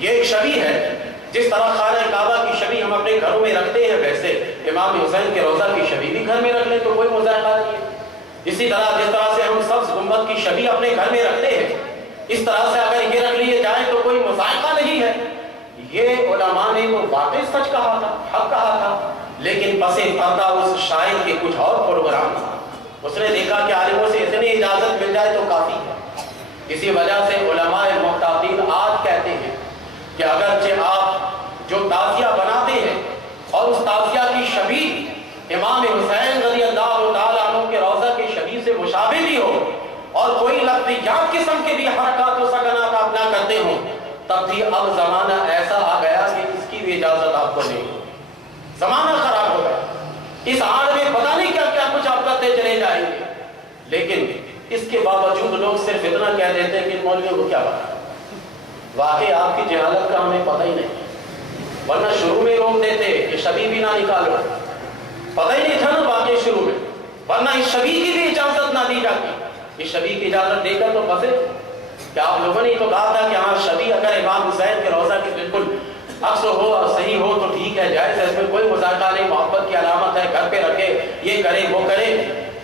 یہ ایک شبیہ ہے، جس طرح خانہ کعبہ کی شبیہ ہم اپنے گھروں میں رکھتے ہیں، ویسے امام حسین کے روضہ کی شبیہ بھی گھر میں رکھ لیں تو کوئی مذائقہ نہیں ہے۔ اسی طرح جس طرح سے ہم سبز گنبد کی شبیہ اپنے گھر میں رکھتے ہیں، اس طرح سے اگر یہ رکھ لیے جائیں تو کوئی مذائقہ نہیں ہے۔ یہ علماء نے وہ واقعی سچ کہا تھا، حق کہا تھا، لیکن پس پردہ اس شاعر کے کچھ اور پروگرام تھا۔ اس نے دیکھا کہ عالموں سے اتنی اجازت مل جائے تو کافی ہے۔ اسی وجہ سے علماء محتاطین آج کہتے ہیں کہ اگرچہ آپ جو تعزیہ بناتے ہیں اور اس تعزیہ کی شبیہ امام حسین رضی اللہ تعالیٰ عنہ کے روضہ کی شبیہ سے مشابہ بھی ہو اور کوئی لفظیات قسم کے بھی حرکات و سکنات آپ نہ کرتے ہوں، تب بھی اب زمانہ ایسا آ گیا کہ اس کی بھی اجازت آپ کو نہیں ہوگی۔ زمانہ خراب ہو گیا، اس آڑ میں پتہ نہیں کیا کیا کچھ آپ کرتے چلے جائیں گے، لیکن اس کے باوجود لوگ صرف اتنا کہہ دیتے ہیں کہ مولویوں کو کیا پتا۔ واقعی آپ کی جہالت کا ہمیں پتہ ہی نہیں، ورنہ شروع میں روک دیتے کہ شبیہ بھی نہ نکالو، پتہ ہی نہیں تھا نا واقعی شروع میں، ورنہ اس شبیہ کی بھی اجازت نہ دی جاتی۔ اس شبیہ کی اجازت دے کر تو پھنسے کہ آپ لوگوں نے تو کہا تھا کہ ہاں شبیہ اگر امام حسین کے روضہ کی بالکل عکس ہو اور صحیح ہو تو ٹھیک ہے، جائز ہے، اس میں کوئی مذاکرہ نہیں، محبت کی علامت ہے، گھر پہ رکھے، یہ کرے وہ کرے،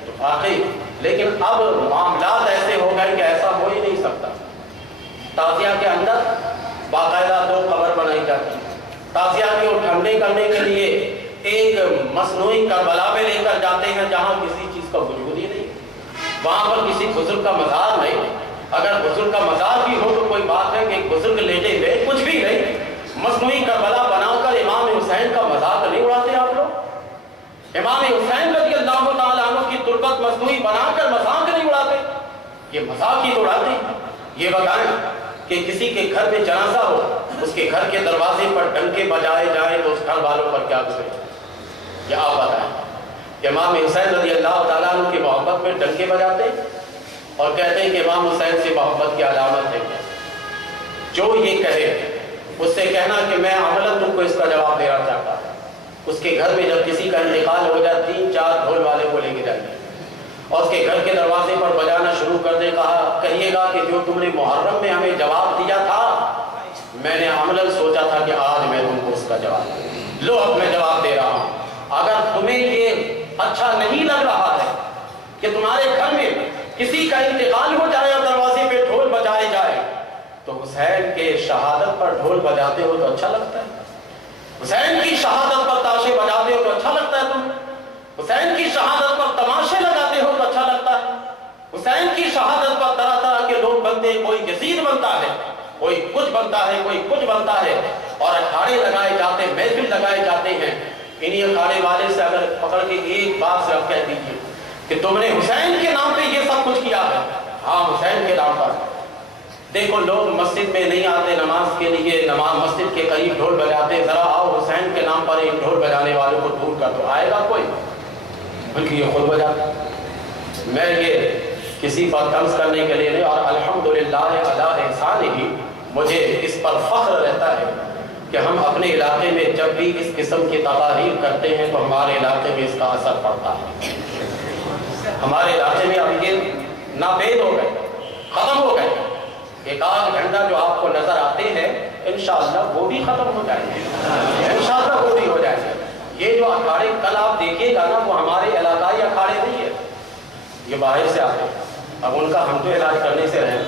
تو واقعی۔ لیکن اب معاملات ایسے ہو گئے کہ ایسا ہو ہی نہیں سکتا۔ تعزیہ کے اندر باقاعدہ 2 قبر بنائی جاتی ہے، تعزیہ کو ٹھنڈے کرنے کے لیے ایک مصنوعی کربلا میں لے کر جاتے ہیں جہاں کسی چیز کا وجود ہی نہیں، وہاں پر کسی بزرگ کا مزار نہیں۔ اگر بزرگ کا مزار بھی ہو تو کوئی بات ہے کہ ایک بزرگ لیٹے ہوئے، کچھ بھی نہیں، مصنوعی کربلا بنا کر امام حسین کا مذاق نہیں اڑاتے آپ لوگ؟ امام حسین رضی اللہ تعالیٰ عنہ کی تربت مصنوعی بنا کر مذاق نہیں اڑاتے؟ یہ مذاق ہی تو اڑاتے ہیں۔ یہ بتائیں کہ کسی کے گھر میں جنازہ ہو، اس کے گھر کے دروازے پر ڈنکے بجائے جائیں تو اس گھر والوں پر کیا گزرے؟ کیا آپ بتائیں کہ امام حسین رضی اللہ تعالیٰ عنہ کی محبت میں ڈنکے بجاتے ہیں اور کہتے ہیں کہ امام حسین سے محبت کی علامت ہے؟ جو یہ کہے اس سے کہنا کہ میں عملاً تم کو اس کا جواب دینا چاہتا ہوں۔ اس کے گھر میں جب کسی کا انتقال ہو جائے 3-4 ڈھول والے کو لے کے جائیے اور اس کے گھر کے دروازے پر بجانا شروع کر دے، کہیے گا کہ جو تم نے محرم میں ہمیں جواب دیا تھا، میں نے عملاً سوچا تھا کہ آج میں تم کو اس کا جواب دوں، لو اب میں جواب دے رہا ہوں۔ اگر تمہیں یہ اچھا نہیں لگ رہا ہے کہ تمہارے گھر میں کسی کا انتقال ہو جائے اور دروازے پہ ڈھول بجائے جائے تو حسین کے شہادت پر ڈھول بجاتے ہو تو اچھا لگتا ہے؟ حسین کی شہادت پر تاشے بجاتے ہو تو اچھا لگتا ہے تمہیں؟ حسین کی شہادت پر تماشے لگاتے ہو تو اچھا لگتا ہے؟ حسین کی شہادت پر طرح طرح کے لوگ بنتے ہیں، کوئی یزید بنتا ہے، کوئی کچھ بنتا ہے، کوئی کچھ بنتا ہے، اور اکھاڑے لگائے جاتے ہیں، محفل لگائے جاتے ہیں۔ انہی اکھاڑے والے سے اگر پکڑ کے ایک بات سے آپ کہہ دیجیے کہ تم نے حسین کے نام پہ یہ سب کچھ کیا ہے، ہاں حسین کے نام پر۔ دیکھو لوگ مسجد میں نہیں آتے نماز کے لیے، نماز مسجد کے قریب ڈھول بجاتے، ذرا آؤ حسین کے نام پر ایک ڈھول بجانے والوں کو دور کر دو، آئے گا کوئی؟ بلکہ یہ خود بجاتا۔ میں یہ کسی پر طنز کرنے کے لیے نہیں، اور الحمدللہ علی احسان ہی مجھے اس پر فخر رہتا ہے کہ ہم اپنے علاقے میں جب بھی اس قسم کی تقاریر کرتے ہیں تو ہمارے علاقے میں اس کا اثر پڑتا ہے۔ ہمارے علاقے میں اب یہ ناپید ہو گئے، ختم ہو گئے۔ 1-8 گھنٹہ جو آپ کو نظر آتے ہیں انشاءاللہ وہ بھی ختم ہو جائیں گے، انشاءاللہ وہ بھی ہو جائیں گے۔ یہ جو اکھاڑے کل آپ دیکھیے گا نا، وہ ہمارے علاقائی اکھاڑے نہیں ہے، یہ باہر سے آتے ہیں۔ اب ان کا ہم تو علاج کرنے سے رہیں،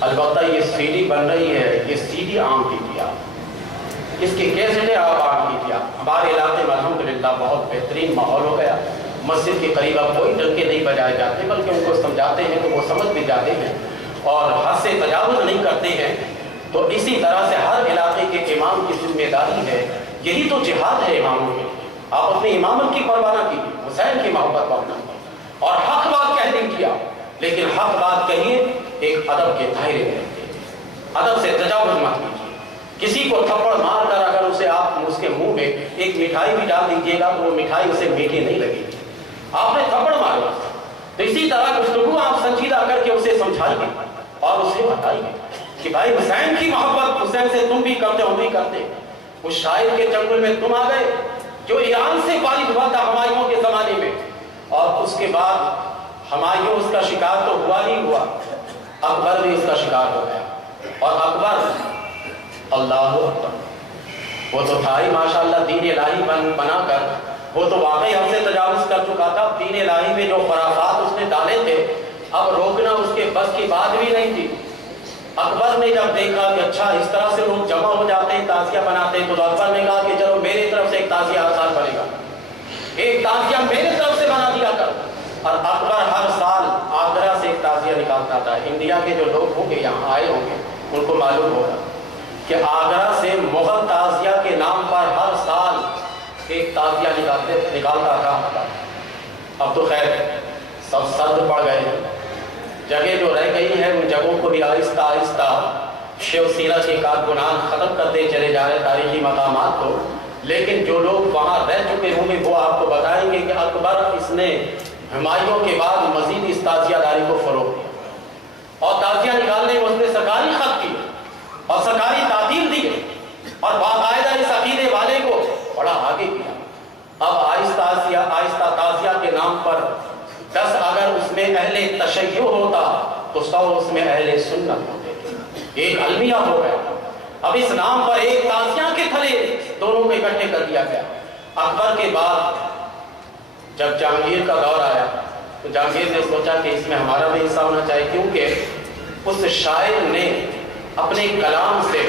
البتہ یہ سی ڈی بن رہی ہے، یہ سی ڈی عام کیجیے آپ، اس کی کیسٹیں آپ عام کیجیے آپ۔ ہمارے علاقے میں الحمدللہ بہت بہترین ماحول ہو گیا، مسجد کے قریب اب کوئی ڈنکے نہیں بجائے جاتے، بلکہ ان کو سمجھاتے ہیں تو وہ سمجھ بھی جاتے ہیں اور حد سے تجاوز نہیں کرتے ہیں۔ تو اسی طرح سے ہر علاقے کے امام کی ذمہ داری ہے، یہی تو جہاد ہے اماموں کے لیے۔ آپ اپنی امامت کی پرواہ نہ کیجیے، حسین کی محبت پانا اور حق بات کہہ دیجیے آپ، لیکن حق بات کہیے ایک ادب کے دائرے میں رکھتے ہیں، ادب سے تجاوز مت کیجیے۔ کسی کو تھپڑ مار کر اگر اسے آپ اس کے منہ میں ایک مٹھائی بھی ڈال دیجیے گا تو وہ مٹھائی اسے میٹھی نہیں لگے گی، آپ نے تھپڑ مارا۔ تو اسی طرح گفتگو آپ سنجیدہ کر کے اسے سمجھائیے اور اسے بتائیے کہ بھائی حسین کی محبت، حسین سے تم بھی کرتے ہم بھی کرتے۔ اس شاعر کے چنگل میں تم آ گئے جو ایران سے والد ہوا تھا ہمایوں کے زمانے میں، اور اس کے بعد ہمایوں اس کا شکار تو ہوا ہی ہوا، اکبر بھی اس کا شکار ہو گیا، اور اکبر اللہ اکبر، وہ تو تھا ہی ماشاءاللہ دین الہی بنا کر، وہ تو واقعی ہم سے تجاوز کر چکا تھا، دین الہی میں جو خرافات اس نے ڈالے تھے اب روکنا اس کے بس کی بات بھی نہیں تھی۔ اکبر نے جب دیکھا کہ اچھا اس طرح سے لوگ جمع ہو جاتے ہیں، تعزیہ بناتے ہیں، تو اکبر نے کہا کہ چلو میری طرف سے ایک تعزیہ آسان بنے گا، ایک تعزیہ میری طرف سے بنا دیا کر۔ اور اکبر ہر سال آگرہ سے ایک تعزیہ نکالتا تھا۔ انڈیا کے جو لوگ ہوں گے یہاں آئے ہوں گے ان کو معلوم ہوگا کہ آگرہ سے مغل تعزیہ کے نام پر ہر سال ایک تعزیہ نکالتا تھا۔ اب تو خیر سب سرد پڑ گئے ہیں، جگہ جو رہ گئی ہے ان جگہوں کو بھی آہستہ آہستہ شیو سیرت کے کارکنان ختم کرتے چلے جا رہے تاریخی مقامات کو، لیکن جو لوگ وہاں رہ چکے ہوں گے وہ آپ کو بتائیں گے کہ اکبر اس نے ہمایوں کے بعد مزید اس تعزیہ داری کو فروغ دیا، اور تعزیہ نکالنے میں اس نے سرکاری خط کیے اور سرکاری تعطیل دی اور باقاعدہ اس عقیدے والے کو بڑا آگے کیا۔ اب آہستہ تعزیہ کے نام پر 10 اگر اس میں اہل تشیع ہوتا تو 100 اس میں اہل سنت ہوتے، ایک المیہ ہو گیا۔ اب اس نام پر ایک تعزیہ کے تھلے دونوں کو اکٹھے کر دیا گیا۔ اکبر کے بعد جب جہانگیر کا دور آیا تو جہانگیر نے سوچا کہ اس میں ہمارا بھی حصہ ہونا چاہیے، کیونکہ اس شاعر نے اپنے کلام سے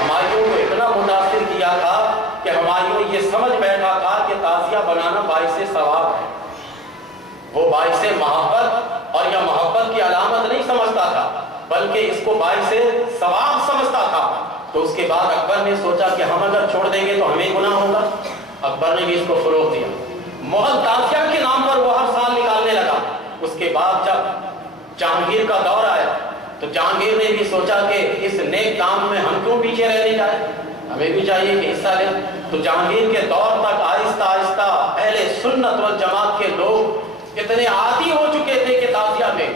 ہمایوں کو اتنا متاثر کیا تھا کہ ہمایوں یہ سمجھ بیٹھا تھا کہ تعزیہ بنانا باعث ثواب ہے، وہ باعث محبت اور یا محبت کی علامت نہیں سمجھتا تھا بلکہ اس کو باعث ثواب سمجھتا تھا۔ تو اس کے بعد اکبر نے سوچا کہ ہم اگر چھوڑ دیں گے تو ہمیں گناہ ہوگا، اکبر نے بھی اس کو فروغ دیا۔ مغل تعزیہ کے نام پر وہ ہر سال نکالنے لگا۔ اس کے بعد جب جہانگیر کا دور آیا تو جہانگیر نے بھی سوچا کہ اس نیک کام میں ہم کیوں پیچھے رہنے جائیں، ہمیں بھی چاہیے کہ حصہ لیں۔ تو جہانگیر کے دور تک آہستہ آہستہ اہل سنت والجماعت کے لوگ اتنے عادی ہو چکے تھے کہ تعزیہ میں،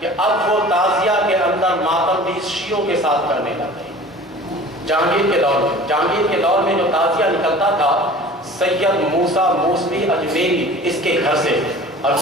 کہ اب وہ تعزیہ کے اندر ماتم بھی شیعوں کے ساتھ کرنے لگے۔ جہانگیر کے دور میں جو تعزیہ نکلتا تھا سید موسیٰ موسوی اجمیری اس کے گھر سے